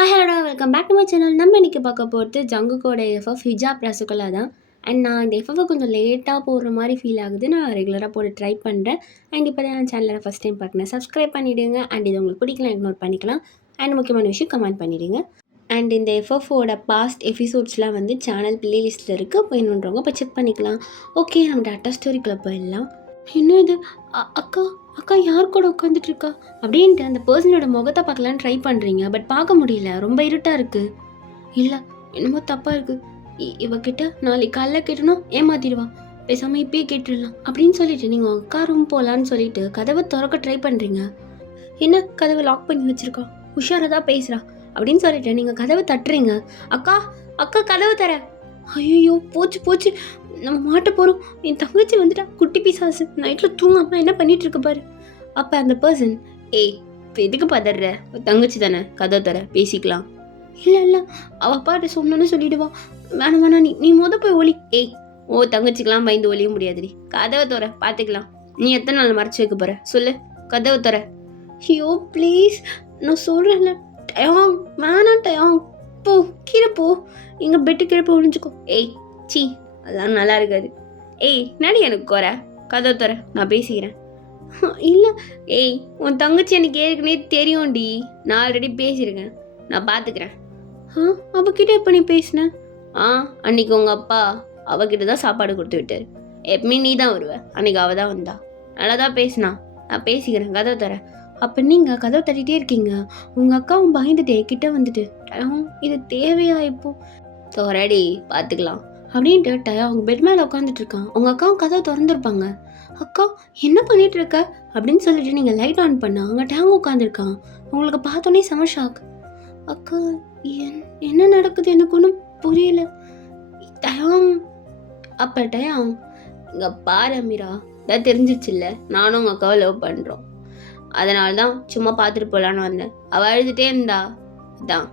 Hi ஹலோடா welcome back to my channel. நம்ம இன்றைக்கி பார்க்க போகிறது ஜங்குக்கோட எஃப்எஃப் ஹிஜாப் ரசகுல்லா தான். அண்ட் நான் இந்த எஃப்எஃப் கொஞ்சம் லேட்டாக போடுற மாதிரி ஃபீல் ஆகுது. நான் ரெகுலராக போட்டு ட்ரை பண்ணுறேன். அண்ட் இப்போ தான் என் சேனலில் ஃபஸ்ட் டைம் பார்க்குறேன். சப்ஸ்கிரைப் பண்ணிவிடுங்க. அண்ட் இது உங்களுக்கு பிடிக்கலாம் இக்னோர் பண்ணிக்கலாம். அண்ட் முக்கியமான விஷயம் கமெண்ட் பண்ணிவிடுங்க. அண்ட் இந்த எஃப்எஃபோட பாஸ்ட் எபிசோட்ஸ்லாம் வந்து சேனல் பிளேலிஸ்ட்டில் இருக்குது. வேணுன்றவங்க போய் செக் பண்ணிக்கலாம். ஓகே, நம்ம டாட்டா ஸ்டோரிக்குள்ளே போயிடலாம். இன்னும் இது அக்கா அக்கா யார் கூட உட்காந்துட்டு இருக்கா அப்படின்ட்டு அந்த பர்சனோட முகத்தை பார்க்கலான்னு ட்ரை பண்ணுறீங்க. பட் பார்க்க முடியல, ரொம்ப இருட்டாக இருக்குது. இல்லை, என்னமோ தப்பாக இருக்குது. இவகிட்ட நாளைக்கு காலைல கேட்டணும் ஏமாத்திடுவா. பேசாமல் இப்பயே கேட்டுடலாம் அப்படின்னு சொல்லிட்டு நீங்கள் அக்கா ரூம் போகலான்னு சொல்லிட்டு கதவை திறக்க ட்ரை பண்ணுறீங்க. என்ன கதவை லாக் பண்ணி வச்சுருக்கா, உஷாராக தான் பேசுகிறா அப்படின்னு சொல்லிட்டு நீங்கள் கதவை தட்டுறீங்க. அக்கா அக்கா கதவை தர. ஐயோ போச்சு போச்சு, நம்ம மாட்ட போகிறோம். என் தங்கச்சி வந்துட்டா, குட்டி பீசாசு, நைட்டில் தூங்காமல் என்ன பண்ணிட்டு இருக்கு பாரு. அப்போ அந்த பர்சன், ஏய் இப்போ எதுக்கு பதற, தங்கச்சி தானே, கதை தர பேசிக்கலாம். இல்லை இல்லை, அவள் பாட்டு சொன்னோன்னு சொல்லிடுவா. வேணாம் வேணாம், நீ போய் ஒளி. ஏய் ஓ தங்கச்சிக்கெலாம் பயந்து ஒளிய முடியாதுடி, கதவை தர பார்த்துக்கலாம். நீ எத்தனை நாள் மறைச்சி வைக்க போகிற சொல்லு, கதவை தர. ஐயோ ப்ளீஸ், நான் சொல்கிறேன்ல, டயம் வேணாம், டயம் போ கீழே போ, இங்கே பெட்டு கீழே போய் ஒழிஞ்சுக்கோ. ஏய் சி, அதெல்லாம் நல்லா இருக்காது. ஏய் நடி, எனக்கு குற, கதை தர, நான் பேசிக்கிறேன். இல்லை ஏய், உன் தங்கச்சி எனக்கு ஏற்கனவே தெரியும்டி, நான் ஆல்ரெடி பேசியிருக்கேன், நான் பார்த்துக்கிறேன். அவகிட்ட எப்போ நீ பேசினேன்? அன்னைக்கு உங்கள் அப்பா அவகிட்ட தான் சாப்பாடு கொடுத்து விட்டார். எப்பவுமே நீ தான் வருவ, அன்னைக்கு அவள் தான் வந்தா, நல்லா தான் பேசினா, நான் பேசிக்கிறேன், கதை தரேன். அப்போ நீங்கள் கதவை தட்டிகிட்டே இருக்கீங்க. உங்கள் அக்காவும் பயந்துட்டே கிட்டே வந்துட்டு, இது தேவையா இப்போ? தோரடி பார்த்துக்கலாம் அப்படின்ட்டு டயா அவங்க பெட் மேலே உட்காந்துட்டு இருக்கான். உங்கள் அக்காவும் கதவை திறந்துருப்பாங்க. அக்கா என்ன பண்ணிட்டு இருக்க அப்படின்னு சொல்லிட்டு நீங்கள் லைட் ஆன் பண்ண அங்கே டேங் உட்காந்துருக்கான். உங்களுக்கு பார்த்தோன்னே செம ஷாக். அக்கா என்ன நடக்குது எனக்கு ஒன்றும் புரியல. டயாங் அப்போ டயாங், இங்கே பாரு அமீரா, இதான் தெரிஞ்சிருச்சுல்ல, நானும் உங்கள் அக்காவை லவ் பண்ணுறோம், அதனால தான் சும்மா பார்த்துட்டு போகலான்னு வந்தேன். அவள் அழுதுகிட்டே இருந்தா தான்.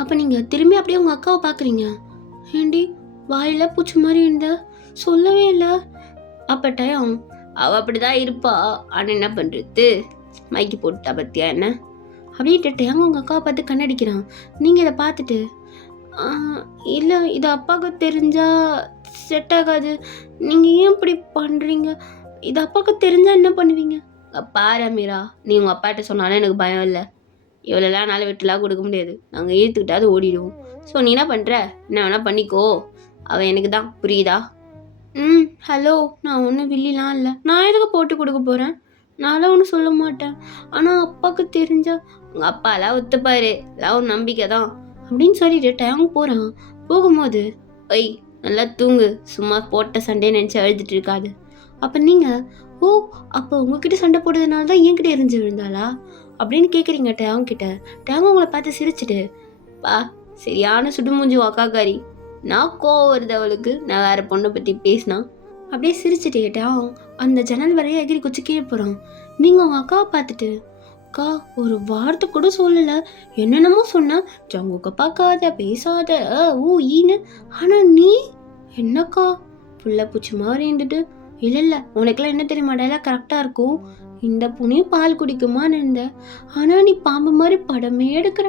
அப்போ நீங்கள் திரும்பி அப்படியே உங்கள் அக்காவை பார்க்குறீங்க. ஏண்டி வாயில் பூச்சி மாதிரி இருந்த, சொல்லவே இல்லை. அப்போ டயம், அவள் அப்படி தான் இருப்பா, ஆனால் என்ன பண்ணுறது, மைக்கி போட்டுட்டா பத்தியா என்ன அப்படின்ட்டு டயம் உங்கள் அக்காவை பார்த்து கண்ணடிக்கிறான். நீங்கள் இதை பார்த்துட்டு, இல்லை இது அப்பாவுக்கு தெரிஞ்சால் செட் ஆகாது, நீங்கள் ஏன் இப்படி பண்ணுறீங்க, இது அப்பாவுக்கு தெரிஞ்சால் என்ன பண்ணுவீங்க? பாரு அமீரா, நீ உங்கள் அப்பாட்ட சொன்னாலும் எனக்கு பயம் இல்லை, இவ்வளோலாம் நாள் விட்டுலாம் கொடுக்க முடியாது, நாங்கள் இழுத்துக்கிட்டாவது ஓடிடுவோம். ஸோ நீ என்ன பண்ணுற, என்ன வேணால் பண்ணிக்கோ, அவன் எனக்கு தான், புரியுதா? ஹலோ, நான் ஒன்றும் வில்லிலாம் இல்லை, நான் எதுக்கு போட்டு கொடுக்க போகிறேன், நான்லாம் ஒன்றும் சொல்ல மாட்டேன். ஆனால் அப்பாவுக்கு தெரிஞ்சா, உங்கள் அப்பாலாம் ஒத்துப்பாரு, எல்லாம் ஒரு நம்பிக்கை தான் அப்படின்னு சொல்லிட்டு டேங் போகிறான். போகும்போது ஒய் நல்லா தூங்கு, சும்மா போட்ட சண்டே நினச்சி அழுதுட்டு இருக்காது. அப்போ நீங்கள், ஓ அப்போ உங்ககிட்ட சண்டை போடுறதுனால தான் என்கிட்ட எரிஞ்சு விழுந்தாளா அப்படின்னு கேட்குறீங்க டேங் கிட்ட. டேங் உங்களை பார்த்து சிரிச்சுட்டு, பா சரியான சுடுமூஞ்சி அக்காக்காரி, நான் கோவம் வருது அவளுக்கு, நான் வேறு பொண்ணை பற்றி பேசினா அப்படியே சிரிச்சுட்டு டேங் அந்த ஜன்னல் வரைய எகிரி குச்சி கீழே போகிறான். நீங்கள் உங்கள் அக்காவை பார்த்துட்டு, அக்கா ஒரு வார்த்தை கூட சொல்லலை, என்னென்னமோ சொன்ன, ஜங்குக்க பார்க்காத பேசாத ஈன்னு, ஆனால் நீ என்னக்கா புள்ள பூச்சி மாதிரி இருந்துட்டு, இல்லை உனக்கெல்லாம் என்ன தெரியுமா டைலாக் கரெக்டாக இருக்கும், இந்த புனியும் பால் குடிக்குமான்னு இருந்த, ஆனால் நீ பாம்பு மாதிரி படமே எடுக்கிற.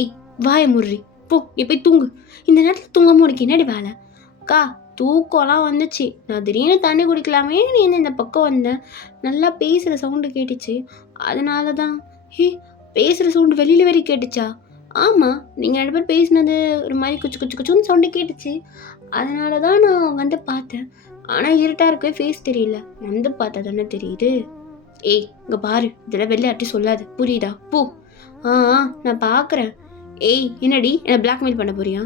ஏய் வாய முறி, போ நீ போய் தூங்கு, இந்த நேரத்தில் தூங்காம உனக்கு என்னடி வேலை? அக்கா தூக்கம்லாம் வந்துச்சு, நான் திடீர்னு தண்ணி குடிக்கலாமே நீ இந்த பக்கம் வந்தேன், நல்லா பேசுகிற சவுண்டு கேட்டுச்சு, அதனால தான். பேசுகிற சவுண்டு வெளியில் வரை கேட்டுச்சா? ஆமாம், நீங்கள் 2 பேர் பேசினது ஒரு மாதிரி குச்சு குச்சு குச்சுன்னு சவுண்டு கேட்டுச்சு, அதனால தான் நான் வந்து பார்த்தேன், ஆனால் இருட்டாக இருக்கவே ஃபேஸ் தெரியல, வந்து பார்த்தா தானே தெரியுது. ஏய் இங்கே பாரு, இதெல்லாம் வெளில யார்ட்டி சொல்லாது, புரியுதா? போ. நான் பார்க்குறேன். ஏய் என்னடி, என்னை பிளாக்மெயில் பண்ண போறியா?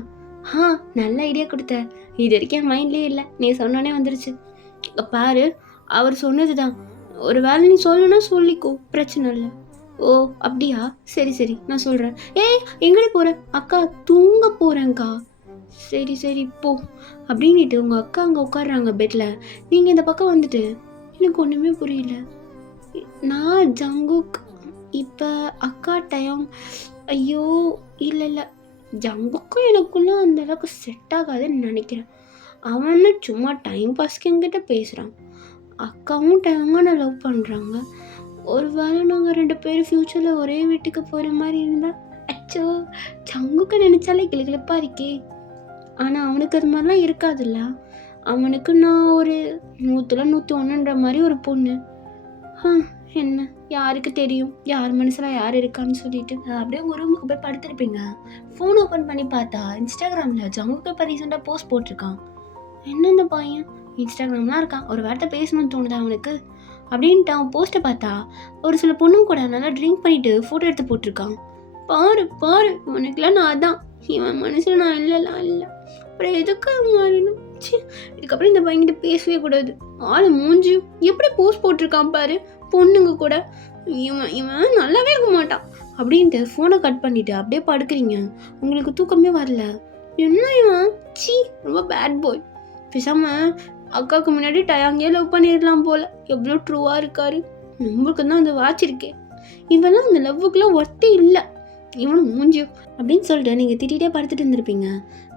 நல்ல ஐடியா கொடுத்த, இது வரைக்கும் என் மைண்ட்லேயே இல்லை, நீ சொன்னோன்னே வந்துருச்சு. இங்கே பாரு, அவர் சொன்னது தான், ஒரு வேலை நீ சொல்லணும்னா சொல்லிக்கோ, பிரச்சனை இல்லை. ஓ அப்படியா, சரி நான் சொல்கிறேன். ஏய் எங்கடி போகிறேன்? அக்கா தூங்க போகிறேங்க்கா. சரி போ அப்படின்ட்டு உங்கள் அக்கா அங்கே உட்காடுறாங்க பெட்டில். நீங்கள் இந்த பக்கம் வந்துட்டு, எனக்கு ஒன்றுமே புரியல, நான் ஜங்குக், இப்போ அக்கா டயம். ஐயோ இல்லை ஜங்குக்கும் எனக்குள்ளே அந்த அளவுக்கு செட் ஆகாதுன்னு நினைக்கிறேன். அவனு சும்மா டைம் பாஸ்க்கு என்கிட்ட பேசுகிறான், அக்காவும் டயங்கான லவ் பண்ணுறாங்க. ஒரு வேளை நாங்கள் 2 பேரும் ஃப்யூச்சரில் ஒரே வீட்டுக்கு போகிற மாதிரி இருந்தால் அச்சோ! ஜங்குக்க நினச்சாலே கிளுகிளுப்பாக இருக்கே. ஆனால் அவனுக்கு அது மாதிரிலாம் இருக்காதுல்ல. அவனுக்கு நான் ஒரு 100ல் 101ன்ற மாதிரி ஒரு பொண்ணு. என்ன யாருக்கு தெரியும் யார் மனசில் யார் இருக்கான்னு சொல்லிட்டு. அப்படியே உங்கள் ரூமுக்கு போய் படுத்துருப்பீங்க. ஃபோன் ஓப்பன் பண்ணி பார்த்தா இன்ஸ்டாகிராமில் ஜங்குக்கு இப்போ ரீசெண்டாக போஸ்ட் போட்டிருக்கான். என்ன இந்த பையன் இன்ஸ்டாகிராம்லாம் இருக்கான், ஒரு வார்த்தை பேசணும்னு தோணுதா அவனுக்கு அப்படின்ட்டு அவன் போஸ்ட்டை பார்த்தா ஒரு சில பொண்ணுங்க கூட நல்லா ட்ரிங்க் பண்ணிட்டு ஃபோட்டோ எடுத்து போட்டிருக்கான். பாரு பாரு, உனக்குலாம் நான் அதான், இவன் மனசில் நான் இல்லைலாம் இல்லை, அப்புறம் எதுக்கு மாறணும். இதுக்கப்புறம் இந்த பையன்கிட்ட பேசவே கூடாது. ஆளு மூஞ்சியும் எப்படி போஸ்ட் போட்டிருக்கான் பாரு, பொண்ணுங்க கூட. இவன் நல்லாவே இருக்க மாட்டான் அப்படின்ட்டு ஃபோனை கட் பண்ணிட்டு அப்படியே படுக்கிறீங்க. உங்களுக்கு தூக்கமே வரல. என்ன இவன் ரொம்ப பேட் பாய். பேசாம அக்காவுக்கு முன்னாடி டயாங்கே லவ் பண்ணிடலாம் போல. எவ்வளோ ட்ரூவாக இருக்காரு. நம்மளுக்கு தான் அந்த வாட்ச் இருக்கே. இவெல்லாம் அந்த லவ்வுக்குலாம் ஒர்த்தே இல்லை, இவனும் மூஞ்சியும் அப்படின்னு சொல்லிட்டு நீங்கள் திட்டிகிட்டே படுத்துட்டு இருந்திருப்பீங்க.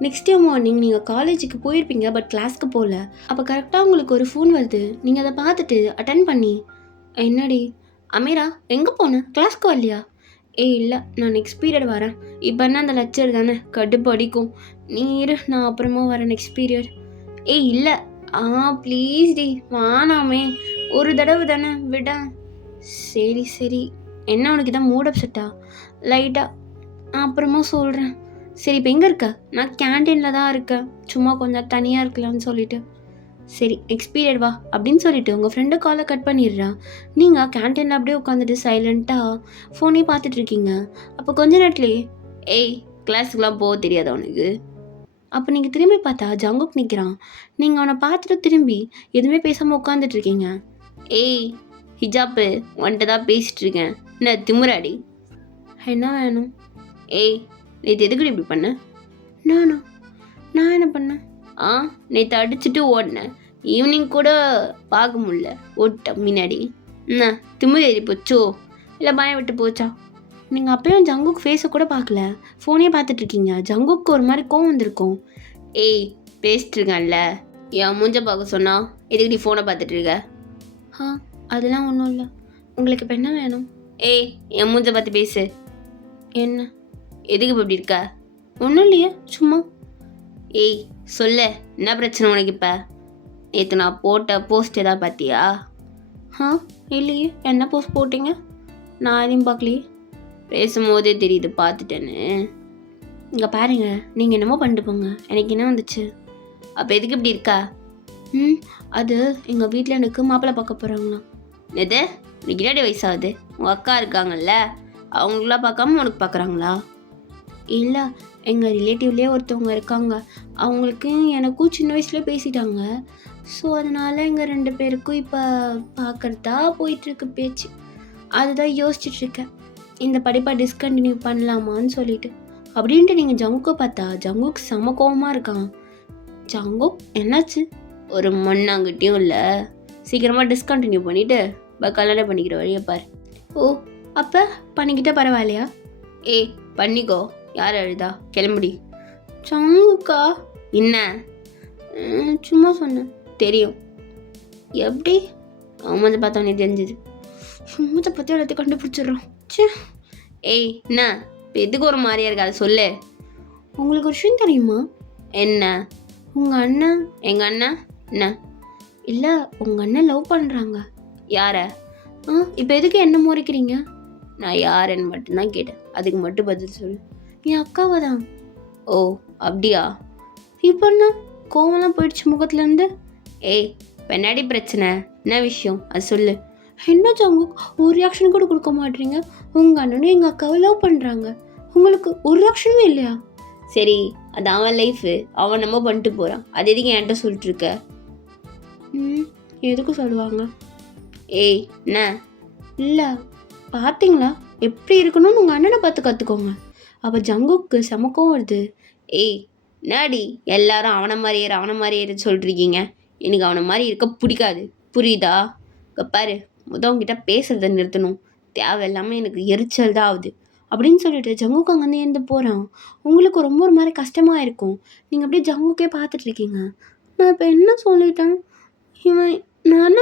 நெக்ஸ்ட் டே மார்னிங் நீங்கள் காலேஜுக்கு போயிருப்பீங்க, பட் கிளாஸ்க்கு போகல. அப்போ கரெக்டாக உங்களுக்கு ஒரு ஃபோன் வருது. நீங்கள் அதை பார்த்துட்டு அட்டன் பண்ணி, என்னடி அமீரா எங்கே போனேன், கிளாஸ்க்கு வரலையா? இல்லை, நான் நெக்ஸ்ட் பீரியட் வரேன். இப்போ என்ன அந்த லெக்சர் தானே கடுப்பு அடிக்கும், நீ இரு, நான் அப்புறமா வரேன் நெக்ஸ்ட் பீரியட். இல்லை ப்ளீஸ் டி வானாமே, ஒரு தடவை தானே விட. சரி சரி, என்ன உனக்கு தான் மூட் அப்செட்டா? லைட்டாக, அப்புறமா சொல்கிறேன். சரி இப்போ எங்கே இருக்க? நான் கேன்டீனில் தான் இருக்கேன், சும்மா கொஞ்சம் தனியாக இருக்கலாம்னு சொல்லிட்டு. சரி நெக்ஸ்ட் பீரியட் வா அப்படின்னு சொல்லிட்டு உங்கள் ஃப்ரெண்டு காலை கட் பண்ணிடுறா. நீங்கள் கேன்டீனில் அப்படியே உட்காந்துட்டு சைலண்ட்டாக ஃபோனே பார்த்துட்ருக்கீங்க. அப்போ கொஞ்ச நேரத்துலேயே, கிளாஸுக்கெலாம் போக தெரியாதா உனக்கு? அப்போ நீங்கள் திரும்பி பார்த்தா ஜங்குக் நிற்கிறான். நீங்கள் அவனை பார்த்துட்டு திரும்பி எதுவுமே பேசாமல் உட்காந்துட்ருக்கீங்க. ஹிஜாப்பு வந்துட்டு தான் பேசிகிட்ருக்கேன், என்ன திமுறாடி? என்ன வேணும்? நேற்று எதுக்கு இப்படி பண்ண? நான் என்ன பண்ணேன்? நேற்று அடிச்சுட்டு ஓடினேன், ஈவினிங் கூட பார்க்க முடியல, ஓட்ட முன்னாடி. என்ன திமுற ஏறி போச்சோ இல்லை பயம் விட்டு போச்சா? நீங்கள் அப்பயும் ஜங்குக் ஃபேஸை கூட பார்க்கல, ஃபோனே பார்த்துட்ருக்கீங்க. ஜங்குக்கு ஒரு மாதிரி கோவம் வந்திருக்கும். பேசிட்டுருக்கேன்ல, என் மூஞ்ச பார்க்க சொன்னா எதுக்கு நீ ஃபோனை பார்த்துட்ருக்க? அதெல்லாம் ஒன்றும் இல்லை, உங்களுக்கு இப்போ என்ன வேணும்? என் மூஞ்ச பார்த்து பேசு. என்ன எதுக்கு இப்போ இப்படி இருக்க? ஒன்றும் இல்லையே, சும்மா. சொல்ல, என்ன பிரச்சனை உனக்கு இப்போ? நேற்று நான் போட்ட போஸ்ட் எதாவது பார்த்தியா? இல்லையே, என்ன போஸ்ட் போட்டிங்க? நான் எதையும் பார்க்கலையே. பேசும்போதே தெரியுது பார்த்துட்டேன்னு. இங்கே பாருங்க, நீங்கள் என்னமோ பண்ணிட்டு போங்க, எனக்கு என்ன வந்துச்சு? அப்போ எதுக்கு இப்படி இருக்கா? அது எங்கள் வீட்டில் எனக்கு மாப்பிள்ளை பார்க்க போகிறாங்கண்ணா. எது உனக்கு இல்லாடி வயசாகுது? உங்கள் அக்கா இருக்காங்கல்ல, அவங்களாம் பார்க்காம உனக்கு பார்க்குறாங்களா? இல்லை, எங்கள் ரிலேட்டிவ்லேயே ஒருத்தவங்க இருக்காங்க, அவங்களுக்கு எனக்கும் சின்ன வயசுலேயே பேசிட்டாங்க. ஸோ அதனால் எங்கள் 2 பேருக்கும் இப்போ பார்க்குறதா போயிட்டுருக்கு பேச்சு. அதுதான் யோசிச்சுட்ருக்கேன், இந்த படிப்பை டிஸ்கண்டினியூ பண்ணலாமான்னு சொல்லிட்டு. அப்படின்ட்டு நீங்கள் ஜங்குக்கை பார்த்தா ஜங்குக் செம கோவமாக இருக்கான். ஜங்குக் என்னாச்சு? ஒரு மண்ணாங்கிட்டையும் இல்லை, சீக்கிரமாக டிஸ்கண்டினியூ பண்ணிவிட்டு கல்யாணம் பண்ணிக்கிற வழியை பாரு. அப்போ பண்ணிக்கிட்டே பரவாயில்லையா? பண்ணிக்கோ, யார் அழுதா, கிளம்புடி. ஜங்குக்கா? என்ன? சும்மா சொன்னேன், தெரியும். எப்படி? அவன் பார்த்தவனே தெரிஞ்சுது. மூச்சை பற்றி எல்லாத்தையும் கண்டுபிடிச்சிடுறோம். என்ன இப்போ எதுக்கு ஒரு மாதிரியா இருக்கு, அதை சொல்லு. உங்களுக்கு ஒரு விஷயம் தெரியுமா? என்ன? உங்கள் அண்ணன், எங்கள் அண்ணன் என்ன? இல்லை, உங்கள் அண்ணன் லவ் பண்ணுறாங்க. யாரை? இப்போ எதுக்கு என்ன முறைக்கிறீங்க? நான் யாருன்னு மட்டும்தான் கேட்டேன், அதுக்கு மட்டும் பதில் சொல்லு. என் அக்காவை தான். அப்படியா? இப்போ என்ன கோவம்லாம் போயிடுச்சு முகத்துலேருந்து? பெண்ணாடி பிரச்சனை, என்ன விஷயம் அது சொல்லு. என்ன ஜங்குக் ஒரு ரியாக்ஷன் கூட கொடுக்க மாட்டீங்க? உங்கள் அண்ணனும் எங்கள் அக்காவை லவ் பண்ணுறாங்க, உங்களுக்கு ஒரு ரியாக்ஷனுமே இல்லையா? சரி, அது அவன் லைஃபு, அவன் நம்ம பண்ணிட்டு போகிறான், அது எதுக்கு என்கிட்ட சொல்லிட்டு இருக்க? எதுக்கு சொல்லுவாங்க? என்ன? இல்லை, பார்த்தீங்களா எப்படி இருக்கணும்னு உங்கள் அண்ணனை பார்த்து கற்றுக்கோங்க. அப்போ ஜங்குக்கு செமக்கம் வருது. நாடி எல்லாரும் அவனை மாதிரி ஏறு சொல்லிருக்கீங்க, எனக்கு அவனை மாதிரி இருக்க பிடிக்காது, புரியுதா? பாரு, உங்ககிட்ட பேசுறதை நிறுத்தணும், தேவையில்லாமல் எனக்கு எரிச்சல் தான் ஆகுது அப்படின்னு சொல்லிட்டு ஜங்குக்கு அங்கேருந்து எழுந்து போகிறான். உங்களுக்கு ரொம்ப ஒரு மாதிரி கஷ்டமாக இருக்கும். நீங்கள் அப்படியே ஜங்குக்கே பார்த்துட்ருக்கீங்க. நான் இப்போ என்ன சொல்லிட்டேன்? இவன் நான்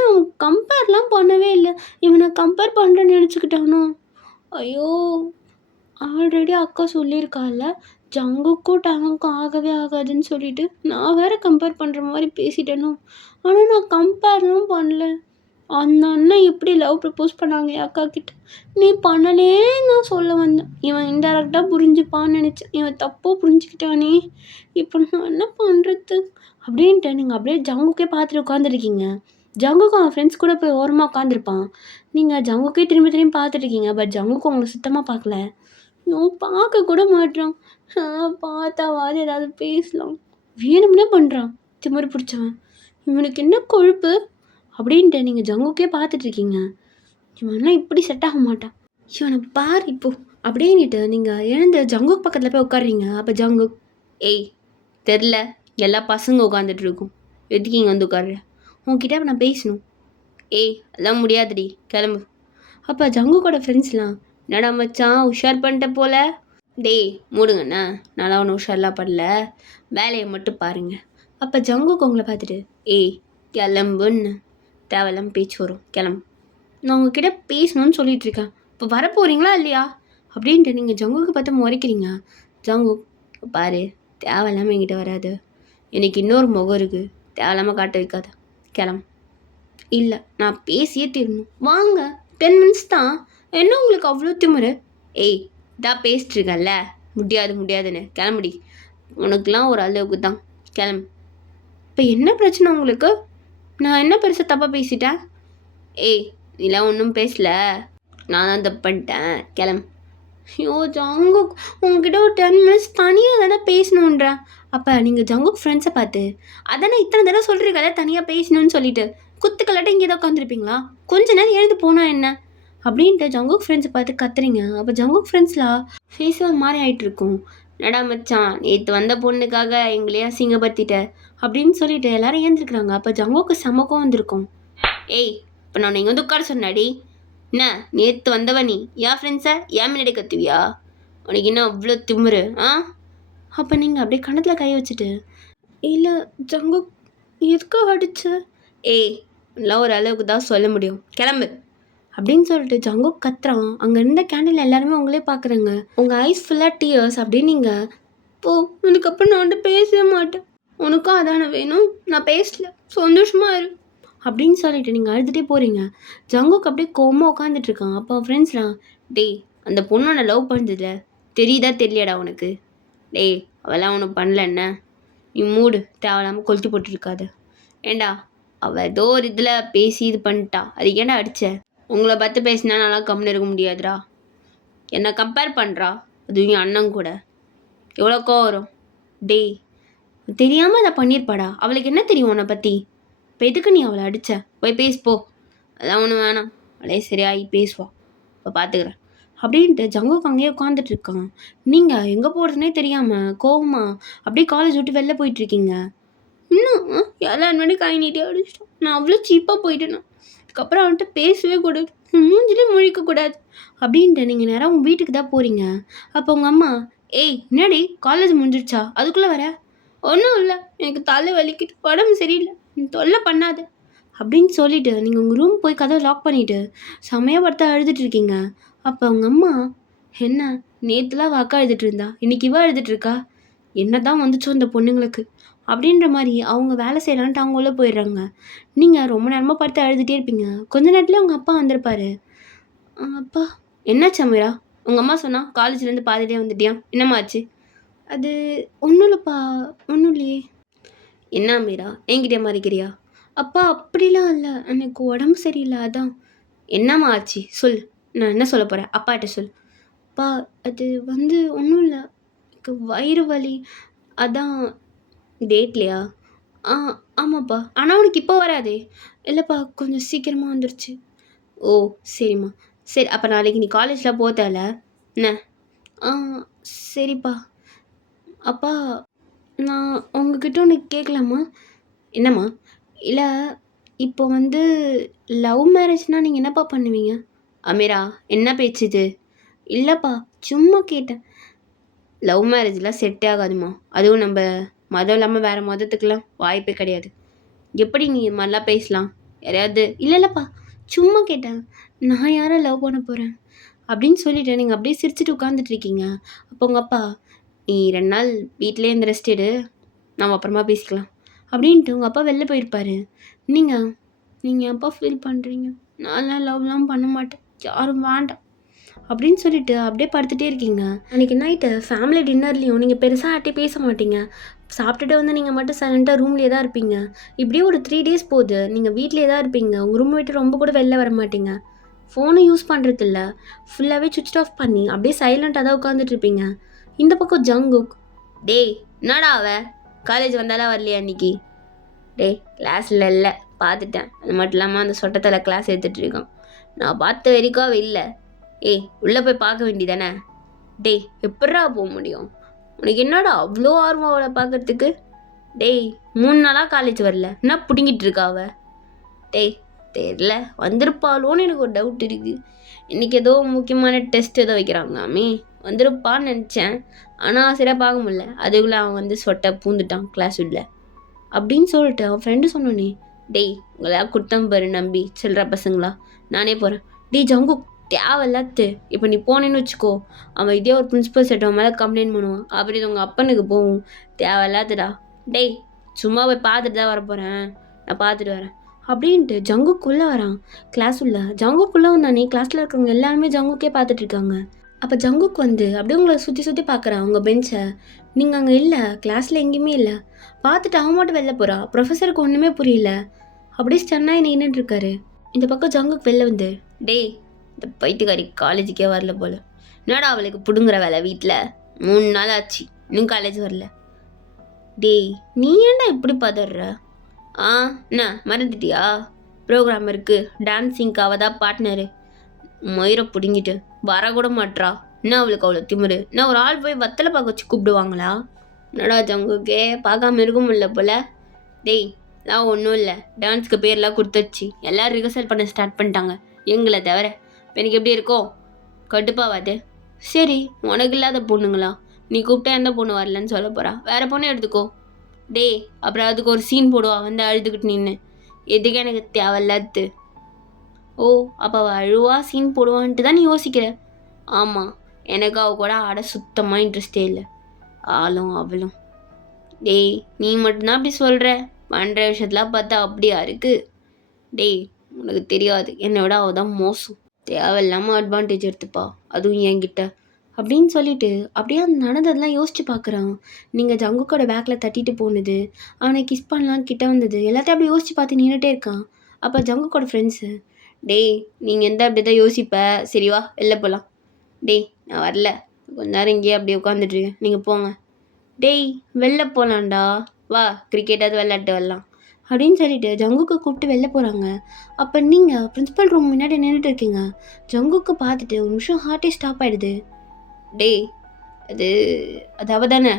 கம்பேர்லாம் பண்ணவே இல்லை, இவனை கம்பேர் பண்ணுறேன்னு நினச்சிக்கிட்டானோ? ஐயோ, ஆல்ரெடி அக்கா சொல்லியிருக்கால்ல, ஜங்குக்கும் டேங்குக்கும் ஆகவே ஆகாதுன்னு சொல்லிட்டு, நான் வேற கம்பேர் பண்ணுற மாதிரி பேசிட்டேனோ. ஆனால் நான் கம்பேர்லாம் பண்ணல. அந்த அண்ணன் எப்படி லவ் ப்ரப்போஸ் பண்ணாங்க என் அக்கா கிட்ட. நீ பண்ணலேன்னு நான் சொல்ல வந்தேன். இவன் இன்டெரக்டாக புரிஞ்சுப்பான்னு நினச்சேன். இவன் தப்பாக புரிஞ்சுக்கிட்டானே. இப்போ நான் என்ன பண்ணுறது அப்படின்ட்டு நீங்கள் அப்படியே ஜங்குக்கே பார்த்துட்டு உட்காந்துருக்கீங்க. ஜங்குக்கு அவன் ஃப்ரெண்ட்ஸ் கூட போய் ஓரமாக உட்காந்துருப்பான். நீங்கள் ஜங்குக்கே திரும்பி திரும்பி பார்த்துட்டு இருக்கீங்க. பட் ஜங்குக்கு உங்களை சுத்தமாக பார்க்கல. பார்க்க கூட மாட்றான். பார்த்தாவாது ஏதாவது பேசலாம். வேணும்னே பண்ணுறான் திமிரு பிடிச்சவன். இவனுக்கு என்ன கொழுப்பு அப்படின்ட்டு நீங்கள் ஜங்குக்கே பார்த்துட்ருக்கீங்க. இவன்லாம் இப்படி செட் ஆக மாட்டான். இவனை பார் இப்போ அப்படின்ட்டு நீங்கள் எழுந்து ஜங்குக் பக்கத்தில் போய் உட்காடுறீங்க. அப்போ ஜங்குக், ஏய் தெரில, எல்லா பசங்க உட்காந்துட்டு இருக்கும், எதுக்கு இங்கே வந்து உட்காடுற, உன்கிட்ட நான் பேசணும். ஏய் அதெல்லாம் முடியாதுடி, கிளம்பு. அப்போ ஜங்குக்கோட ஃப்ரெண்ட்ஸ்லாம், என்னடா மச்சான் உஷார் பண்ணிட்ட போல. டேய் மூடுங்கண்ணா, நல்லா ஒன்றும் உஷார்லாம் பண்ணல, வேலையை மட்டும் பாருங்கள். அப்போ ஜங்குக்கு உங்களை பார்த்துட்டு, ஏய் கிளம்புன்னு தேவையில்லாம பேச்சு வரும், கிளம்பு. நான் உங்ககிட்ட பேசணும்னு சொல்லிட்டு இருக்கேன், இப்போ வர போகிறீங்களா இல்லையா அப்படின்ட்டு நீங்கள் ஜங்குக்கு பார்த்து முறைக்கிறீங்க. ஜங்கு, பாரு தேவையில்லாமல் என்கிட்ட வராது, எனக்கு இன்னொரு முகம் இருக்குது, தேவையில்லாமல் காட்ட வைக்காத, கிளம்பு. இல்லை நான் பேசியே தீரணும், வாங்க 10 மினிட்ஸ் தான், என்ன உங்களுக்கு அவ்வளோ திமிரு. ஏய் இதான் பேசிட்டு இருக்கேன்ல, முடியாது முடியாதுன்னு, கிளம்புடி. உனக்குலாம் ஒரு அளவுக்கு தான், கிளம்பு. இப்போ என்ன பிரச்சனை உங்களுக்கு? நான் என்ன பெருசாக தப்பாக பேசிட்டேன்? ஏய் நீலாம் ஒன்றும் பேசல, நான் தான் தப்பு பண்ணிட்டேன், கிளம்பு. ஐயோ ஜங்குக், உங்ககிட்ட ஒரு 10 மினிட்ஸ் தனியாக தானே பேசணுன்றேன். அப்போ நீங்கள் ஜங்குக் ஃப்ரெண்ட்ஸை பார்த்து, அதானே இத்தனை தடவை சொல்கிறீங்களே தனியாக பேசணும்னு சொல்லிட்டு, குத்துக்கலாட்ட இங்கே தான் உட்காந்துருப்பீங்களா? கொஞ்ச நேரம் எழுந்து போனால் என்ன அப்படின்ட்டு ஜங்குக் ஃப்ரெண்ட்ஸை பார்த்து கத்துறீங்க. அப்போ ஜங்குக் ஃப்ரெண்ட்ஸ்லாம் ஃபேஸ் ஒரு மாதிரி ஆகிட்டு இருக்கும். நடா மச்சான், நேற்று வந்த பொண்ணுக்காக எங்களையே அசிங்கப்படுத்திட்ட அப்படின்னு சொல்லிட்டு எல்லாரும் ஏந்திருக்கிறாங்க. அப்போ ஜங்குக்கு சமக்கம் வந்திருக்கும். ஏய் இப்போ நான் இங்கே வந்து உட்கார சொன்னாடி, என்ன நேற்று வந்தவ நீ என் ஃப்ரெண்ட்ஸை ஏன் முன்னாடி கத்துவியா? உனக்கு என்ன அவ்வளோ திமுரு? அப்போ நீங்கள் அப்படியே கணத்தில் கை வச்சுட்டு, இல்லை ஜங்குக் எதுக்காக அடிச்சு? ஏய் எல்லாம் ஒரு அளவுக்கு தான் சொல்ல முடியும், கிளம்பு அப்படின்னு சொல்லிட்டு ஜங்குக் கத்துறான். அங்கே இருந்த கேண்டில் எல்லாருமே உங்களே பார்க்குறாங்க. உங்கள் ஐஸ் ஃபுல்லாக டியர்ஸ் அப்படின்னு நீங்கள், போ இதுக்கப்புறம் நான் வந்து பேசவே மாட்டேன், உனக்கும் அதானே வேணும், நான் பேசல, சந்தோஷமாக இரு அப்படின்னு சொல்லிட்டு நீங்கள் அழுதுகிட்டே போகிறீங்க. ஜங்குக் அப்படியே கோவமாக உட்காந்துட்ருக்கான். அப்போ ஃப்ரெண்ட்ஸ்லாம், டேய் அந்த பொண்ணு நான் லவ் பண்ணுறதுல தெரியுதா தெரியலடா உனக்கு? டேய் அவெல்லாம் ஒன்றும் பண்ணல, என்ன நீ மூடு, தேவையில்லாமல் கொளுத்தி போட்டுருக்காத. ஏண்டா அவள் ஏதோ ஒரு இதில் பேசி இது பண்ணிட்டா, அதுக்கு ஏன்டா அடித்த? உங்களை பார்த்து பேசினா நல்லா கம்முன்னு இருக்க முடியாதுடா. என்னை கம்பேர் பண்ணுறா, அதுவும் என் அண்ணன் கூட, எவ்வளோ கோவம் வரும். டேய் தெரியாமல் அதை பண்ணியிருப்பாடா, அவளுக்கு என்ன தெரியும் உன்னை பற்றி? இப்போ எதுக்கு நீ அவளை அடித்த? போய் பேசுப்போ, அதெல்லாம் ஒன்றும் வேணாம், அவளே சரியாகி பேசுவா, இப்போ பார்த்துக்கிறேன் அப்படின்ட்டு ஜங்குக்கு அங்கேயே உட்காந்துட்டு இருக்கான். நீங்கள் எங்கே போகிறதுனே தெரியாமல் கோவமா அப்படியே காலேஜ் விட்டு வெளில போயிட்டுருக்கீங்க. இன்னும் எல்லாரும் முன்னாடி கை நீட்டி அடிச்சிட்டோம், நான் அவ்வளோ சீப்பாக போயிட்டேன்னா அதுக்கப்புறம் அவன்கிட்ட பேசவே கூடாது, மூஞ்சிலே முழிக்கக்கூடாது அப்படின்ட்டு நீங்கள் நேரம் உங்கள் வீட்டுக்கு தான் போகிறீங்க. அப்போ உங்கள் அம்மா, ஏய் என்னடி காலேஜ் முடிஞ்சிடுச்சா, அதுக்குள்ளே வர? ஒன்றும் இல்லை, எனக்கு தலை வலிக்கிட்டு, உடம்பு சரியில்லை, நீ தொல்லை பண்ணாத அப்படின்னு சொல்லிவிட்டு நீங்கள் உங்கள் ரூம் போய் கதவை லாக் பண்ணிவிட்டு செமையாக படுத்த அழுதுட்டுருக்கீங்க. அப்போ உங்கள் அம்மா, என்ன நேற்றுலாம் அக்கா எழுதிட்டு இருந்தா, இன்றைக்கி இவ எழுதிட்டுருக்கா, என்ன தான் வந்துச்சோ அந்த பொண்ணுங்களுக்கு அப்படின்ற மாதிரி அவங்க வேலை செய்யலான்ட்டு அவங்க உள்ளே போயிடுறாங்க. நீங்கள் ரொம்ப நேரமாக படுத்து அழுதுகிட்டே இருப்பீங்க. கொஞ்ச நேரத்தில் உங்கள் அப்பா வந்திருப்பாரு. அப்பா என்னாச்சு அமீரா? உங்கள் அம்மா சொன்னால் காலேஜ்லேருந்து பாதிலே வந்துட்டியா, என்னம்மா ஆச்சு? அது ஒன்றும் இல்லைப்பா, ஒன்றும் இல்லையே. என்ன அமீரா என்கிட்ட மறைக்கிறியா? அப்பா அப்படிலாம் இல்லை, எனக்கு உடம்பு சரியில்லை, அதான். என்னம்மா ஆச்சு சொல், நான் என்ன சொல்ல போகிறேன், அப்பாட்ட சொல். அப்பா அது வந்து ஒன்றும் இல்லை, எனக்கு வயிறு வலி, அதான். டேட்லையா? ஆமாப்பா, ஆனால் உனக்கு இப்போ வராதே. இல்லைப்பா கொஞ்சம் சீக்கிரமாக வந்துருச்சு. ஓ சரிம்மா, சரி அப்போ நாளைக்கு நீ காலேஜில் போகல என்ன? சரிப்பா. அப்பா நான் உங்ககிட்ட ஒன்று கேட்கலாமா? என்னம்மா? இல்லை இப்போ வந்து லவ் மேரேஜ்னால் நீங்கள் என்னப்பா பண்ணுவீங்க? அமீரா என்ன பேச்சு இது? இல்லைப்பா சும்மா கேட்டேன். லவ் மேரேஜ்லாம் செட்டே ஆகாதுமா, அதுவும் நம்ம மதம் இல்லாமல் வேறு மதத்துக்கெலாம் வாய்ப்பே கிடையாது. எப்படி நீ இது மாதிரிலாம் பேசலாம் யாரையாவது? இல்லைப்பா சும்மா கேட்டேன், நான் யாரை லவ் பண்ண போகிறேன், அப்படின்னு சொல்லிட்டு நீங்கள் அப்படியே சிரிச்சுட்டு உட்காந்துட்டு இருக்கீங்க. அப்போ உங்கள் அப்பா, நீ 2 நாள் வீட்டிலே இருந்து ரெஸ்ட் எடு, நம்ம அப்புறமா பேசிக்கலாம் அப்படின்ட்டு உங்கள் அப்பா வெளில போயிருப்பாரு. நீங்கள் நீங்கள் எப்போ ஃபீல் பண்ணுறீங்க, நான்லாம் லவ்லாம் பண்ண மாட்டேன், யாரும் வேண்டாம் அப்படின்னு சொல்லிட்டு அப்படியே படுத்துகிட்டே இருக்கீங்க. அன்றைக்கி நைட்டு ஃபேமிலி டின்னர்லேயும் நீங்கள் பெருசாக யார்ட்டையும் பேச மாட்டீங்க. சாப்பிட்டுட்டு வந்து நீங்கள் மட்டும் சைலண்ட்டாக ரூம்லேயே தான் இருப்பீங்க. இப்படியே ஒரு 3 டேஸ் போகுது. நீங்கள் வீட்டிலே தான் இருப்பீங்க. உங்கள் ரூம் விட்டு ரொம்ப கூட வெளில வர மாட்டீங்க. ஃபோனும் யூஸ் பண்ணுறதில்ல. ஃபுல்லாகவே சுவிட்ச் ஆஃப் பண்ணி அப்படியே சைலண்ட்டாக தான் உட்காந்துட்டு இருப்பீங்க. இந்த பக்கம் ஜங்குக், டேய் என்னடா காலேஜ் வந்தாலும் வரலையா இன்னைக்கு? டேய் கிளாஸில் இல்லை, பார்த்துட்டேன். அது மட்டும் இல்லாமல் அந்த சொட்டத்தில் கிளாஸ் எடுத்துகிட்ருக்கான், நான் பார்த்த வரைக்கும் அவள் இல்லை. ஏய் உள்ளே போய் பார்க்க வேண்டியதானே? டேய் எப்பட்றா போக முடியும்? உனக்கு என்னடா அவ்வளோ ஆர்வம் அவளை பார்க்கறதுக்கு? டேய் 3 நாளாக காலேஜ் வரல, என்ன பிடுங்கிட்டு இருக்கா அவள்? டேய் தெரில, வந்திருப்பாளோன்னு எனக்கு ஒரு டவுட் இருக்குது. இன்றைக்கி ஏதோ முக்கியமான டெஸ்ட் ஏதோ வைக்கிறாங்களாமே, வந்திருப்பான்னு நினச்சேன். ஆனால் சரியாக பார்க்க முடியல, அதுக்குள்ளே அவன் வந்து சொட்டை பூந்துட்டான் கிளாஸ் உள்ள அப்படின்னு சொல்லிட்டு அவன் ஃப்ரெண்டு சொன்னோன்னே, டேய் உங்களா குத்தம் பாரு நம்பி சில்ற பசங்களா, நானே போகிறேன். டேய் ஜங்கு தேவையில்லாத்து, இப்போ நீ போனேன்னு வச்சுக்கோ, அவன் இதே ஒரு பிரின்ஸிபல் செட் அவன் மேலே கம்ப்ளைண்ட் பண்ணுவான், அப்புறம் இது உங்கள் அப்பனுக்கு போகும், தேவையில்லாதுடா. டேய் சும்மா போய் பார்த்துட்டு தான் வரப்போகிறேன், நான் பார்த்துட்டு வரேன் அப்படின்ட்டு ஜங்குக்குள்ளே வரான். கிளாஸ் உள்ள ஜங்குக்குள்ளே வந்தானே கிளாஸில் இருக்கிறவங்க எல்லாருமே ஜங்குக்கே பார்த்துட்ருக்காங்க. அப்போ ஜங்குக்கு வந்து அப்படியே உங்களை சுற்றி சுற்றி பார்க்குறான் உங்கள் பெஞ்சை. நீங்கள் அங்கே இல்லை, கிளாஸில் எங்கேயுமே இல்லை. பார்த்துட்டு அவன் மட்டும் வெளில போகிறா. ப்ரொஃபஸருக்கு ஒன்றுமே புரியல, அப்படியே ஸ்டன்னாகி நின்றுட்டுருக்காரு. இந்த பக்கம் ஜங்குக்கு வெளில வந்து, டேய் இந்த பைத்துக்காரி காலேஜுக்கே வரல போல, என்னடா அவளுக்கு பிடுங்குற வேலை வீட்டில்? 3 நாள் ஆச்சு இன்னும் காலேஜ் வரல. டேய் நீ ஏன்டா இப்படி பதற? என்ன மறந்துட்டியா? ப்ரோக்ராம் இருக்குது, டான்ஸிங்க்கு அவள் தான் பார்ட்னரு. மயிரை பிடுங்கிட்டு வரக்கூட மாட்றா. என்ன அவளுக்கு அவ்வளோ திமிரு? என்ன ஒரு ஆள் போய் வத்தலை பார்க்க வச்சு கூப்பிடுவாங்களா? என்னடா ஜங்குக்கே பார்க்காம இருக்க முடியல போல. டேய் நான் ஒன்றும் இல்லை, டான்ஸுக்கு பேர்லாம் கொடுத்துச்சு, எல்லோரும் ரிஹர்சல் பண்ண ஸ்டார்ட் பண்ணிட்டாங்க எங்களை தவிர. இப்போ எனக்கு எப்படி இருக்கும்? கட்டுப்பாவாது. சரி உனக்கு இல்லாத பொண்ணுங்களா, நீ கூப்பிட்டா எந்த பொண்ணு வரலன்னு சொல்ல போகிறா, வேறு பொண்ணு எடுத்துக்கோ. டேய் அப்புறம் அதுக்கு ஒரு சீன் போடுவா வந்து அழுதுகிட்டு நின்று, எதுக்கு எனக்கு தேவையில்லாது. ஓ அப்போ அவள் அழுவா சீன் போடுவான்ட்டு தான் நீ யோசிக்கிற? ஆமாம், எனக்கு அவள் கூட ஆட சுத்தமாக இன்ட்ரெஸ்டே இல்லை, ஆளும் அவளும். டேய் நீ மட்டும்தான் அப்படி சொல்கிற, பண்ணுற விஷயத்தெலாம் பார்த்தா அப்படியா இருக்குது? டேய் உனக்கு தெரியாது, என்னை விட அவள் தான் மோசம், தேவையில்லாமல் அட்வான்டேஜ் எடுத்துப்பா, அதுவும் என்கிட்ட அப்படின்னு சொல்லிட்டு அப்படியே அந்த நடந்ததெல்லாம் யோசிச்சு பார்க்குறான். நீங்கள் ஜங்குக்கோட பேக்கில் தட்டிட்டு போனது, அவனை கிஸ் பண்ணலான்னு கிட்ட வந்தது, எல்லாத்தையும் அப்படி யோசிச்சு பார்த்து நின்றுட்டே இருக்கான். அப்போ ஜங்குக்கோட ஃப்ரெண்ட்ஸு, டேய் நீங்கள் எந்த அப்படி தான் யோசிப்ப, சரி வா வெளில போகலாம். டேய் நான் வரல, கொஞ்ச நேரம் இங்கேயே அப்படியே உட்காந்துட்ருக்கேன், நீங்கள் போங்க. டேய் வெளில போகலான்டா, வா கிரிக்கெட்டாவது விளையாட்டு வரலாம் அப்படின்னு சொல்லிட்டு ஜங்குக்கு கூப்பிட்டு வெளில போகிறாங்க. அப்போ நீங்கள் பிரின்ஸிபல் ரூம் முன்னாடி நின்றுட்டு இருக்கீங்க. ஜங்குக்கு பார்த்துட்டு ஒரு நிமிஷம் ஹார்ட்டே ஸ்டாப் ஆகிடுது. டேய் அது அது அவ தானே?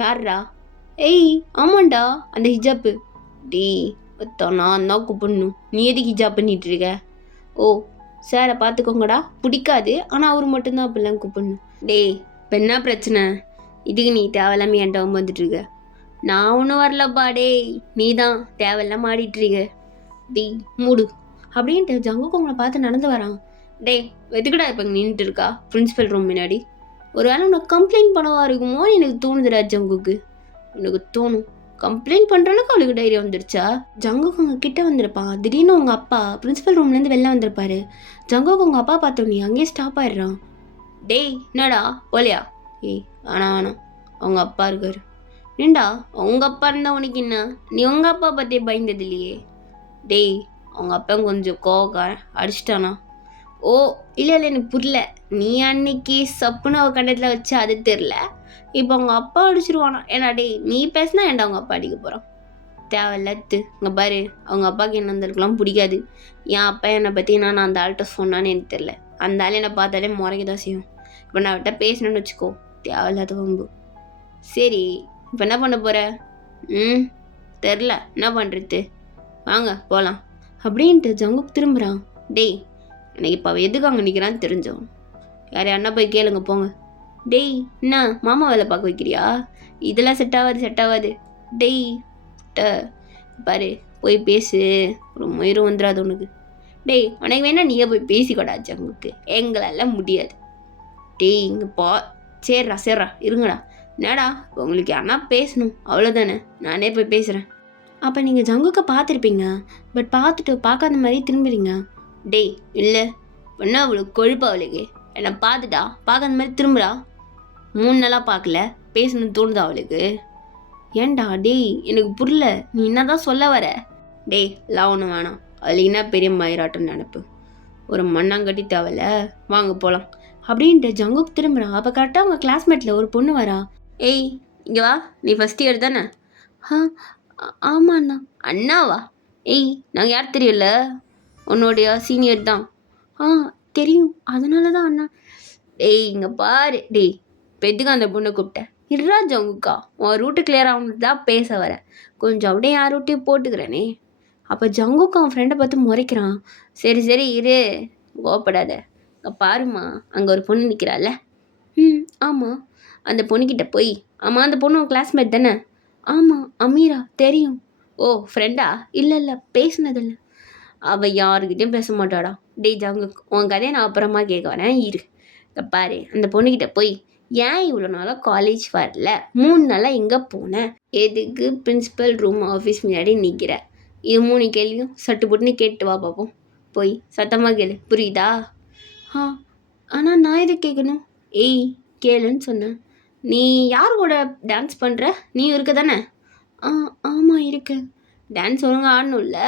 யார்ரா? ஏய் ஆமாண்டா அந்த ஹிஜாப்பு. டேய் நான் தான் கூப்பிடணும், நீ எதுக்கு ஹிஜாப் பண்ணிட்டு இருக்க? ஓ சாரை பார்த்துக்கோங்கடா, பிடிக்காது, ஆனால் அவர் மட்டும்தான் அப்படிலாம் கூப்பிடணும். டேய் இப்போ என்ன பிரச்சனை? இதுக்கு நீ தேவையில்லாமல் என்கிட்ட வந்துட்டுருக்க. நான் ஒன்றும் வரலப்பா, டேய் நீ தான் தேவையில்லாமல் ஆடிட்டுருக்க. டேய் மூடு அப்படின்ட்டு ஜங்குக்கு உங்களை பார்த்து நடந்து வரான். டேய் எதுக்குடா இப்போ இங்கே நின்றுட்டு இருக்கா பிரின்ஸிபல் ரூம் முன்னாடி? ஒரு வேளை உனக்கு கம்ப்ளைண்ட் பண்ணவா இருக்குமோ எனக்கு தோணுதுடா ஜங்குக்கு. உனக்கு தோணும், கம்ப்ளைண்ட் பண்ணுற அளவுக்கு அவளுக்கு தைரியம் வந்துருச்சா? ஜங்குக்கு உங்கள் கிட்டே வந்திருப்பான். திடீர்னு உங்கள் அப்பா பிரின்ஸிபல் ரூம்லேருந்து வெளில வந்திருப்பாரு. ஜங்குக்கு உங்கள் அப்பா பார்த்தோன்னே அங்கேயே ஸ்டாப் ஆயிடுறான். டேய் என்னடா போலையா? ஏய் வேணாம், அவங்க அப்பா இருக்காரு. ஏண்டா அவங்க அப்பா இருந்தால் உனக்கு என்ன? நீ உங்கள் அப்பா பற்றி பயந்தது இல்லையே. டேய் அவங்க அப்பா கொஞ்சம் கோவக்காரன், அடிச்சிட்டானா? ஓ இல்லை எனக்கு புரியல, நீ அன்னைக்கு சப்புன்னு அவள் கண்டத்தில் வச்சு அது தெரில, இப்போ அவங்க அப்பா அடிச்சிருவானா? ஏன்னா டேய் நீ பேசினா ஏன்டா அவங்க அப்பா அடிக்க போகிறான்? தேவையில்லத்து. இங்கே பாரு, அவங்க அப்பாவுக்கு என்ன இருந்திருக்கலாம் பிடிக்காது. என் அப்பா என்னை பற்றி நான் அந்த ஆள்கிட்ட சொன்னான்னு எனக்கு தெரில, அந்த ஆள் என்னை பார்த்தாலே முறைக்கு தான் செய்யும். இப்போ நான் அவர்கிட்ட பேசணுன்னு வச்சுக்கோ, தேவையில்லாத வம்பு. சரி இப்போ என்ன பண்ண போகிற? தெரில என்ன பண்ணுறது, வாங்க போகலாம் அப்படின்ட்டு ஜங்குக்கு திரும்புகிறான். டேய் எனக்கு இப்போ அவள் எதுக்கு அங்கே நிற்கிறான்னு தெரிஞ்சோம், யாரையா போய் கேளுங்க போங்க. டேய் என்ன மாமா வேலை பார்க்க வைக்கிறியா? இதெல்லாம் செட் ஆகாது. டேய் பாரு போய் பேசு, ஒரு மயிரும் வந்துடாது உனக்கு. டேய் உனக்கு வேணா நீயே போய் பேசிக்கோடா ஜங்குக்கு, எங்களால் முடியாது. டேய் இங்கே பா, சரிடா இருங்கடா. என்னடா உங்களுக்கு யாருன்னா பேசணும் அவ்வளோதானே, நானே போய் பேசுகிறேன். அப்போ நீங்கள் ஜங்குக்கை பார்த்துருப்பீங்க, பட் பார்த்துட்டு பார்க்காத மாதிரி திரும்புறீங்க. டேய் இல்லை பொண்ணா அவ்வளோ கொழுப்பா அவளுக்கு, என்னை பார்த்துட்டா பார்க்காத மாதிரி திரும்புறா. 3 நாளாக பார்க்கல, பேசணும்னு தோணுதா அவளுக்கு? ஏன்டா டேய் எனக்கு புரியல, நீ என்ன தான் சொல்ல வர? டேய் எல்லாம் ஒன்றும் வேணாம், அவளுக்கு என்ன பெரிய மயிராட்டம் நினப்பு, ஒரு மண்ணாங்கட்டி தேவையில்ல, வாங்க போகலாம் அப்படின்ட்டு ஜங்குக்கு திரும்புகிறான். அப்போ கரெக்டாக அவங்க கிளாஸ்மேட்டில் ஒரு பொண்ணு வரா. ஏய் இங்கே வா, நீ ஃபஸ்ட் இயர் தானே? ஆமாம் அண்ணா. அண்ணாவா? ஏய் நாங்கள் யார் தெரியல, உன்னோடைய சீனியர் தான். தெரியும், அதனால தான் அண்ணா. டேய் இங்கே பாரு, டேய் இப்போ எதுக்கு அந்த பொண்ணை கூப்பிட்டேன்? இருடா ஜங்குக்கா, உன் ரூட்டு கிளியர் ஆகணுன்னு தான் பேச வரேன், கொஞ்சம் அப்படியே யார் ரூட்டையும் போட்டுக்கிறேனே. அப்போ ஜங்குக்கு அவன் ஃப்ரெண்டை பார்த்து முறைக்கிறான். சரி இரு, கோவப்படாத. அங்கே பாருமா, அங்கே ஒரு பொண்ணு நிற்கிறாள்ல. ஆமாம். அந்த பொண்ணுக்கிட்ட போய், ஆமாம் அந்த பொண்ணு உன் கிளாஸ்மேட் தானே? ஆமாம் அமீரா, தெரியும். ஓ ஃப்ரெண்டா? இல்லை பேசுனதில்லை. அவள் யாருக்கிட்டையும் பேச மாட்டாடா. டேய் ஜங்கு, உன் கதையை நான் அப்புறமா கேட்க வரேன் இரு. பாரு அந்த பொண்ணுக்கிட்ட போய், ஏன் இவ்வளோ நாளாக காலேஜ் வரல, 3 நாளாக எங்கே போனேன், எதுக்கு பிரின்ஸிபல் ரூம் ஆஃபீஸ் முன்னாடி நிற்கிற, இது 3 கேள்வியும் சட்டு போட்டுன்னு கேட்டு வா பார்ப்போம். போய் சத்தமாக கேளு, புரியுதா? ஆனால் நான் எது கேட்கணும்? ஏய் கேளுன்னு சொன்னேன். நீ யார் கூட டான்ஸ் பண்ணுற? நீ இருக்க தானே? ஆமாம் இருக்கு. டான்ஸ் ஒழுங்காக ஆடணும்ல?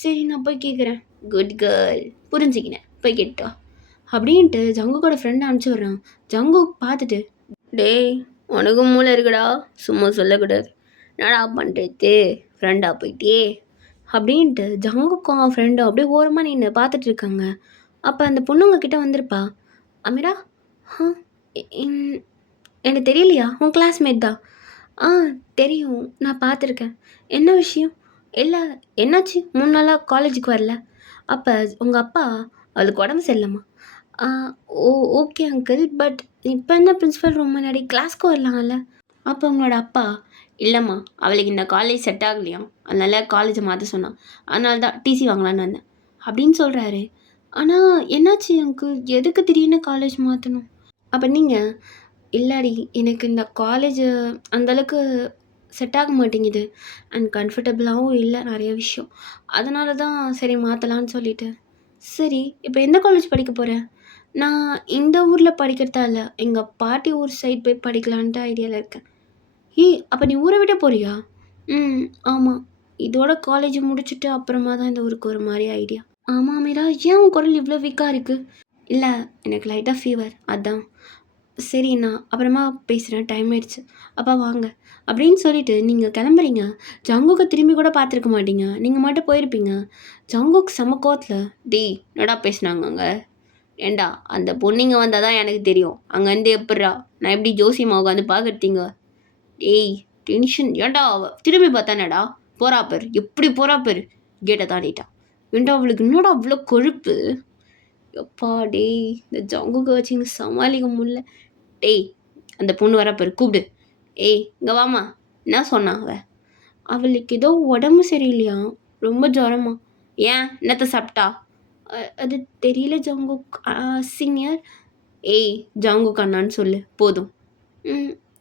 சரி நான் போய் கேட்குறேன். குட் கேர்ள், புரிஞ்சுக்கினேன், போய் கேட்டா அப்படின்ட்டு ஜங்குக்கோட ஃப்ரெண்டை அனுப்பிச்சி விட்றான். ஜங்கு பார்த்துட்டு, டேய் உனக்கும் மூளை இருக்குடா, சும்மா சொல்லக்கூடாது, என்னடா பண்ணுறது, ஃப்ரெண்டாக போயிட்டே அப்படின்ட்டு ஜங்குக்கும் அவன் ஃப்ரெண்டும் அப்படியே ஓரமாக நின்று பார்த்துட்டு இருக்காங்க. அப்போ அந்த பொண்ணுங்க கிட்ட வந்திருப்பா. அமீரா, எனக்கு தெரியலையா, உன் கிளாஸ்மேட் தான். தெரியும், நான் பார்த்துருக்கேன். என்ன விஷயம்? இல்லை என்னாச்சு, 3 நாளாக காலேஜுக்கு வரல? அப்போ உங்கள் அப்பா அவளுக்கு உடம்பு சரியில்லைம்மா. ஓகே அங்கிள், பட் இப்போ என்ன பிரின்ஸிபல் ரூம் முன்னாடி கிளாஸ்க்கு வரலாம்ல? அப்போ உங்களோட அப்பா, இல்லைம்மா அவளுக்கு இந்த காலேஜ் செட் ஆகலையாம், அதனால காலேஜை மாற்ற சொன்னான், அதனால தான் டிசி வாங்கலான்னு வந்தேன் அப்படின்னு சொல்கிறாரு. ஆனால் என்னாச்சு அங்கிள், எதுக்கு திடீர்னு காலேஜ் மாற்றணும்? அப்போ நீங்கள், இல்லாடி எனக்கு இந்த காலேஜ் அந்தளவுக்கு செட் ஆக மாட்டேங்குது அண்ட் கம்ஃபர்டபுளாகவும் இல்லை நிறைய விஷயம், அதனால தான் சரி மாற்றலான்னு சொல்லிட்டு. சரி இப்போ எந்த காலேஜ் படிக்க போகிறேன்? நான் இந்த ஊரில் படிக்கிறதா இல்லை, எங்கள் பாட்டி ஊர் சைட் போய் படிக்கலான்ட்டு ஐடியாவில் இருக்கேன். அப்போ நீ ஊரை விட போறியா? ஆமாம், இதோட காலேஜ் முடிச்சுட்டு அப்புறமா தான் இந்த ஊருக்கு ஒரு மாதிரி ஐடியா. ஆமாம் மீரா, ஏன் உன் குரல் இவ்வளோ வீக்காக இருக்குது? இல்லை எனக்கு லைட்டாக ஃபீவர், அதான். சரி நான் அப்புறமா பேசுகிறேன், டைம் ஆயிடுச்சு, அப்பா வாங்க அப்படின்னு சொல்லிட்டு நீங்கள் கிளம்புறீங்க. ஜங்குக்கு திரும்பி கூட பார்த்துருக்க மாட்டீங்க, நீங்கள் மட்டும் போயிருப்பீங்க. ஜங்குக்கு செம கோவத்தில், டேய் என்னடா பேசுனாங்க அங்கே? ஏண்டா அந்த பொண்ணுங்க வந்தால் தான் எனக்கு தெரியும், அங்கேருந்து எப்பட்றா நான் எப்படி ஜோசியம்மா உட்காந்து பார்க்குறீங்க? டேய் டென்ஷன், ஏன்டா அவள் திரும்பி பார்த்தானடா, போறா பேர் எப்படி போறா பேர், கேட்டை தாண்டிட்டான். ஏண்டா அவளுக்கு என்னடா அவ்வளோ கொழுப்பு, எப்பா டேய் இந்த ஜங்குக்கு வச்சுங்க சமாளிக்க முடியல. டேய் அந்த பொண்ணு வர பேர் கூப்பிடு. ஏய் இங்கே வாமா, என்ன சொன்னான் அவளுக்கு ஏதோ உடம்பு சரியில்லையா, ரொம்ப ஜுரமா. ஏன் என்னத்தை சாப்பிட்டா? அது தெரியல ஜங்குக் சீனியர். ஏய் ஜங்குக் அண்ணான்னு சொல்லு போதும்.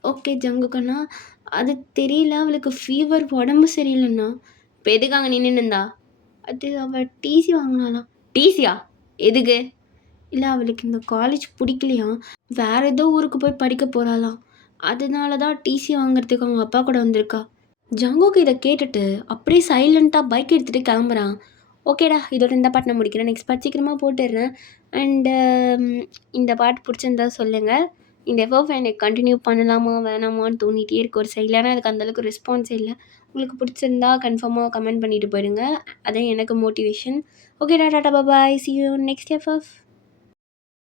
ஓகே ஜங்குக் அண்ணா, அது தெரியல, அவளுக்கு ஃபீவர், உடம்பு சரியில்லைண்ணா. இப்போ எதுக்காக நின்று இருந்தா? அது அவள் டிசி வாங்கினாலாம். டிசியா? எதுக்கு? இல்லை அவளுக்கு இந்த காலேஜ் பிடிக்கலையா, வேறு ஏதோ ஊருக்கு போய் படிக்க போகிறாளாம், அதனால தான் டிசி வாங்குறதுக்கு அவங்க அப்பா கூட வந்திருக்கா. ஜங்குக்கு இதை கேட்டுட்டு அப்படியே சைலண்ட்டாக பைக் எடுத்துகிட்டு கிளம்புறான். ஓகேடா, இதோட இந்த பாட்டு நான் முடிக்கிறேன், நெக்ஸ்ட் பாட்டு சீக்கிரமாக போட்டுடுறேன். அண்டு இந்த பாட்டு பிடிச்சிருந்தா சொல்லுங்கள். இந்த எஃப்எஃப் எனக்கு கண்டினியூ பண்ணலாமா வேணாமான்னு தோணிகிட்டே இருக்கு ஒரு சைடில், ஆனால் அதுக்கு அந்தளவுக்கு ரெஸ்பான்ஸே இல்லை. உங்களுக்கு பிடிச்சிருந்தா கன்ஃபார்மாக கமெண்ட் பண்ணிவிட்டு போயிடுங்க, அதான் எனக்கு மோட்டிவேஷன். ஓகேடா, டாடா பாய், see you next எஃப்எஃப்.